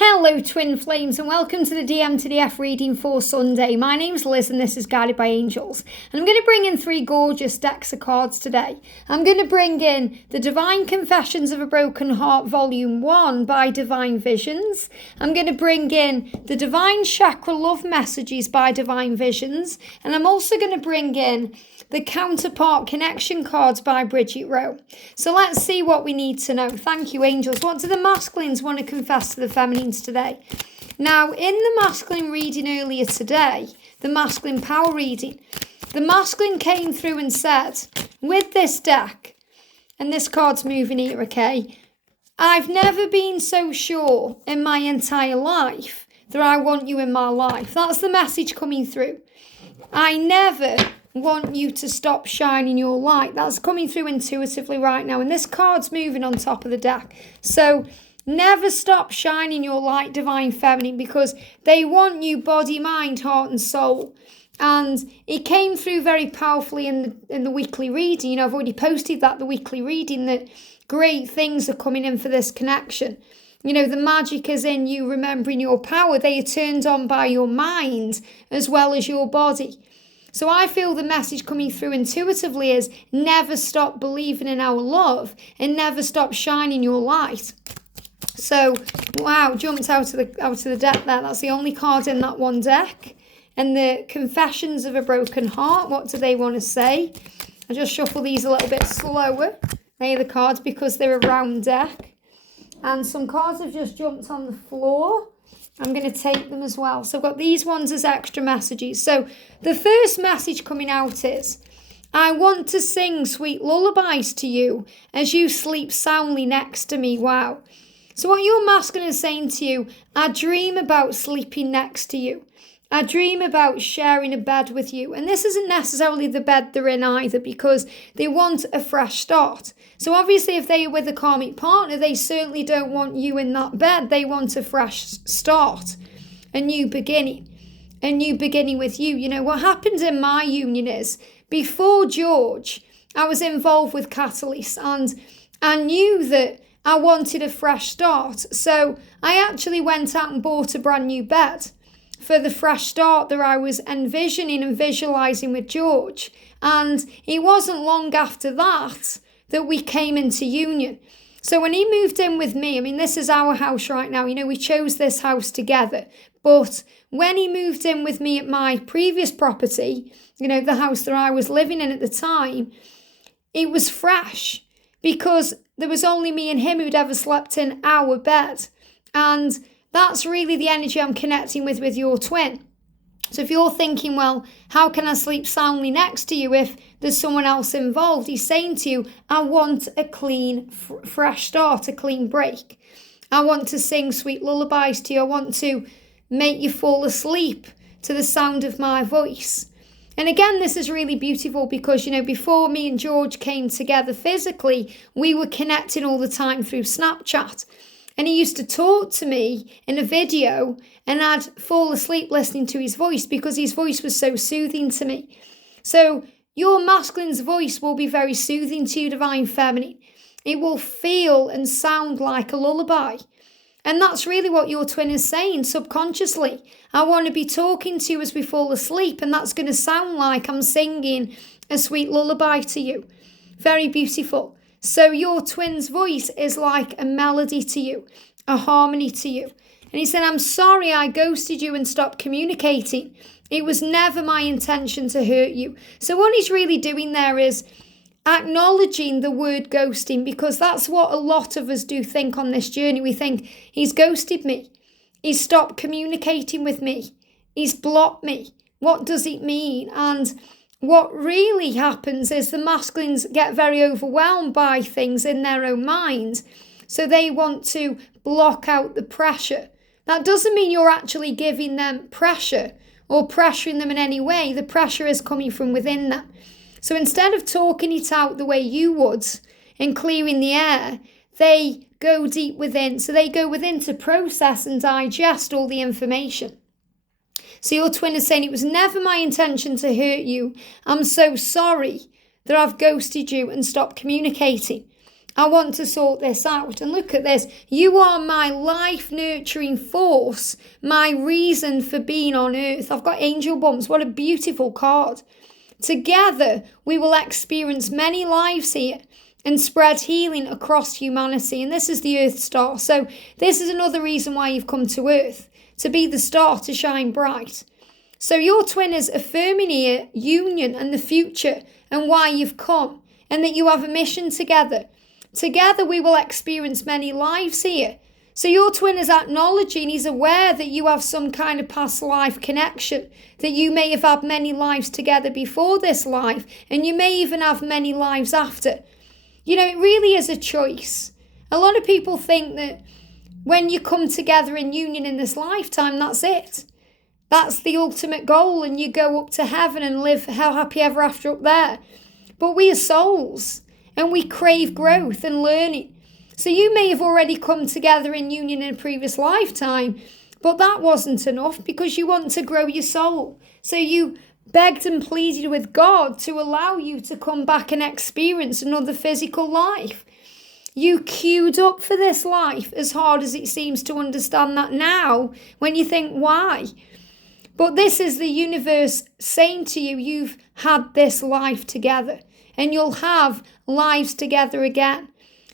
Hello Twin Flames and welcome to the DM to DF reading for Sunday. My name's Liz and this is Guided by Angels. And I'm going to bring in three gorgeous decks of cards today. I'm going to bring in the Divine Confessions of a Broken Heart Volume 1 by Divine Visions. I'm going to bring in the Divine Chakra Love Messages by Divine Visions. And I'm also going to bring in the Counterpart Connection cards by Bridget. So let's see what we need to know. Thank you, angels. What do the masculines want to confess to the feminines today? Now, in the masculine reading earlier today, the masculine power reading, the masculine came through and said, with this deck, and this card's moving here, okay, I've never been so sure in my entire life that I want you in my life. That's the message coming through. I never want you to stop shining your light. That's coming through intuitively right now, and this card's moving on top of the deck. So never stop shining your light, divine feminine, because they want you body, mind, heart and soul. And it came through very powerfully in the weekly reading. You know, I've already posted that, the weekly reading, that great things are coming in for this connection. You know, the magic is in you remembering your power. They are turned on by your mind as well as your body. So I feel the message coming through intuitively is never stop believing in our love and never stop shining your light. So, wow, jumped out of the deck there. That's the only card in that one deck. And the Confessions of a Broken Heart, what do they want to say? I just shuffle these a little bit slower. They are the cards because they're a round deck. And some cards have just jumped on the floor. I'm going to take them as well. So I've got these ones as extra messages. So the first message coming out is, I want to sing sweet lullabies to you as you sleep soundly next to me. Wow. So what your masculine is saying to you, I dream about sleeping next to you. I dream about sharing a bed with you. And this isn't necessarily the bed they're in either, because they want a fresh start. So obviously if they are with a karmic partner, they certainly don't want you in that bed. They want a fresh start, a new beginning with you. You know, what happened in my union is, before George, I was involved with Catalyst and I knew that I wanted a fresh start. So I actually went out and bought a brand new bed for the fresh start that I was envisioning and visualizing with George. And it wasn't long after that we came into union. So when he moved in with me, I mean, this is our house right now. You know, we chose this house together. But when he moved in with me at my previous property, you know, the house that I was living in at the time, it was fresh because there was only me and him who'd ever slept in our bed. And that's really the energy I'm connecting with your twin. So if you're thinking, well, how can I sleep soundly next to you if there's someone else involved? He's saying to you, I want a clean, fresh start, a clean break. I want to sing sweet lullabies to you. I want to make you fall asleep to the sound of my voice. And again, this is really beautiful because, you know, before me and George came together physically, we were connecting all the time through Snapchat. And he used to talk to me in a video and I'd fall asleep listening to his voice because his voice was so soothing to me. So your masculine's voice will be very soothing to you, divine feminine. It will feel and sound like a lullaby. And that's really what your twin is saying subconsciously. I want to be talking to you as we fall asleep, and that's going to sound like I'm singing a sweet lullaby to you. Very beautiful. So your twin's voice is like a melody to you, a harmony to you. And he said, I'm sorry I ghosted you and stopped communicating. It was never my intention to hurt you. So what he's really doing there is acknowledging the word ghosting, because that's what a lot of us do think on this journey. We think, he's ghosted me. He's stopped communicating with me. He's blocked me. What does it mean? And what really happens is the masculines get very overwhelmed by things in their own mind. So they want to block out the pressure. That doesn't mean you're actually giving them pressure or pressuring them in any way. The pressure is coming from within them. So instead of talking it out the way you would and clearing the air, they go deep within. So they go within to process and digest all the information. So your twin is saying, it was never my intention to hurt you. I'm so sorry that I've ghosted you and stopped communicating. I want to sort this out. And look at this. You are my life nurturing force, my reason for being on earth. I've got angel bumps. What a beautiful card. Together, we will experience many lives here and spread healing across humanity. And this is the Earth Star. So this is another reason why you've come to Earth, to be the star, to shine bright. So your twin is affirming here union and the future and why you've come, and that you have a mission together. Together we will experience many lives here. So your twin is acknowledging, he's aware that you have some kind of past life connection, that you may have had many lives together before this life, and you may even have many lives after. You know, it really is a choice. A lot of people think that when you come together in union in this lifetime, that's it. That's the ultimate goal, and you go up to heaven and live happy ever after up there. But we are souls, and we crave growth and learning. So you may have already come together in union in a previous lifetime, but that wasn't enough because you want to grow your soul. So you begged and pleaded with God to allow you to come back and experience another physical life. You queued up for this life, as hard as it seems to understand that now, when you think, why? But this is the universe saying to you, you've had this life together, and you'll have lives together again.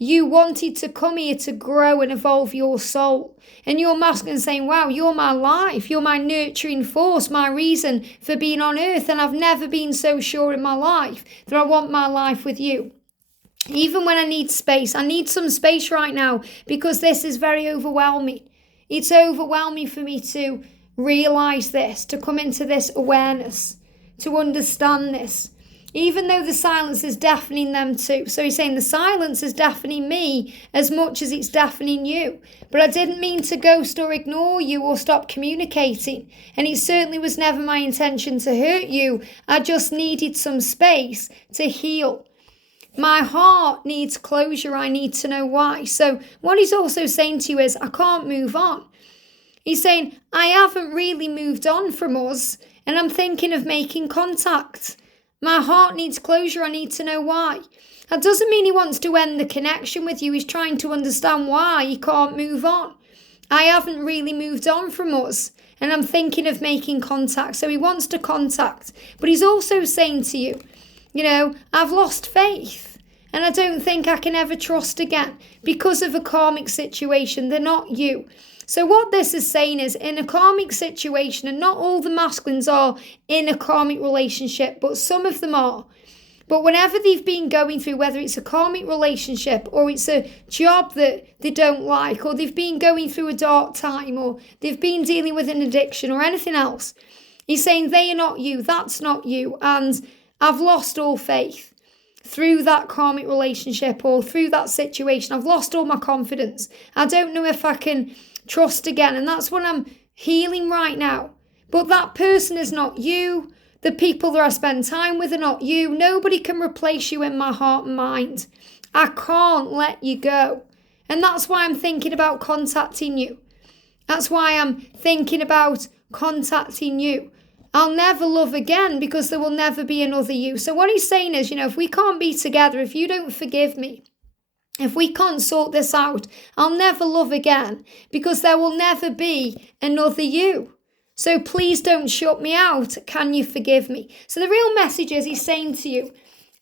You wanted to come here to grow and evolve your soul. And you're masculine saying, wow, you're my life. You're my nurturing force, my reason for being on earth. And I've never been so sure in my life that I want my life with you. Even when I need space, I need some space right now because this is very overwhelming. It's overwhelming for me to realize this, to come into this awareness, to understand this. Even though the silence is deafening them too. So he's saying the silence is deafening me as much as it's deafening you. But I didn't mean to ghost or ignore you or stop communicating. And it certainly was never my intention to hurt you. I just needed some space to heal. My heart needs closure. I need to know why. So what he's also saying to you is, I can't move on. He's saying, I haven't really moved on from us, and I'm thinking of making contact. My heart needs closure. I need to know why. That doesn't mean he wants to end the connection with you. He's trying to understand why he can't move on. I haven't really moved on from us, and I'm thinking of making contact. So he wants to contact. But he's also saying to you, you know, I've lost faith, and I don't think I can ever trust again because of a karmic situation. They're not you. So what this is saying is, in a karmic situation, and not all the masculines are in a karmic relationship, but some of them are. But whenever they've been going through, whether it's a karmic relationship or it's a job that they don't like, or they've been going through a dark time, or they've been dealing with an addiction or anything else, he's saying they are not you, that's not you, and I've lost all faith through that karmic relationship or through that situation. I've lost all my confidence. I don't know if I can trust again, and that's what I'm healing right now. But that person is not you. The people that I spend time with are not you. Nobody can replace you in my heart and mind. I can't let you go. And that's why I'm thinking about contacting you. That's why I'm thinking about contacting you. I'll never love again because there will never be another you. So what he's saying is, you know, if we can't be together, if you don't forgive me, if we can't sort this out, I'll never love again because there will never be another you. So please don't shut me out. Can you forgive me? So the real message is he's saying to you,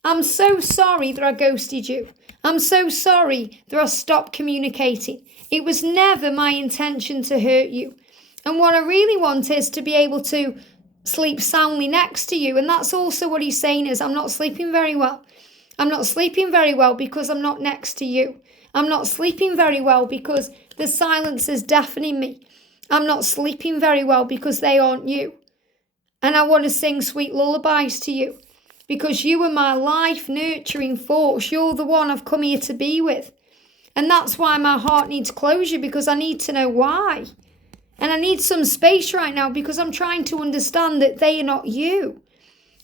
I'm so sorry that I ghosted you. I'm so sorry that I stopped communicating. It was never my intention to hurt you. And what I really want is to be able to sleep soundly next to you. And that's also what he's saying is, I'm not sleeping very well. I'm not sleeping very well because I'm not next to you. I'm not sleeping very well because the silence is deafening me. I'm not sleeping very well because they aren't you. And I want to sing sweet lullabies to you because you are my life nurturing force. You're the one I've come here to be with. And that's why my heart needs closure, because I need to know why. And I need some space right now because I'm trying to understand that they are not you.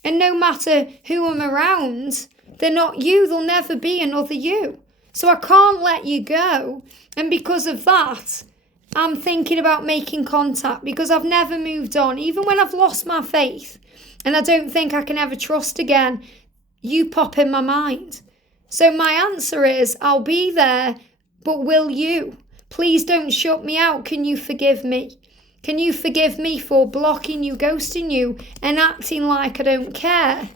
And no matter who I'm around, they're not you. There'll never be another you. So I can't let you go. And because of that, I'm thinking about making contact because I've never moved on. Even when I've lost my faith and I don't think I can ever trust again, you pop in my mind. So my answer is, I'll be there, but will you? Please don't shut me out. Can you forgive me? Can you forgive me for blocking you, ghosting you, and acting like I don't care?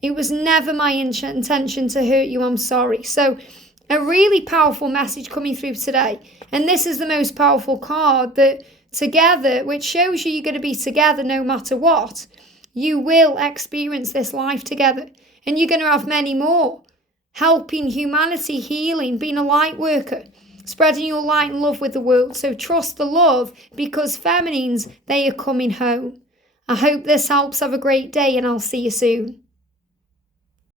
It was never my intention to hurt you. I'm sorry. So a really powerful message coming through today. And this is the most powerful card, that together, which shows you're going to be together no matter what. You will experience this life together. And you're going to have many more. Helping humanity, healing, being a light worker, spreading your light and love with the world. So trust the love, because feminines, they are coming home. I hope this helps. Have a great day, and I'll see you soon.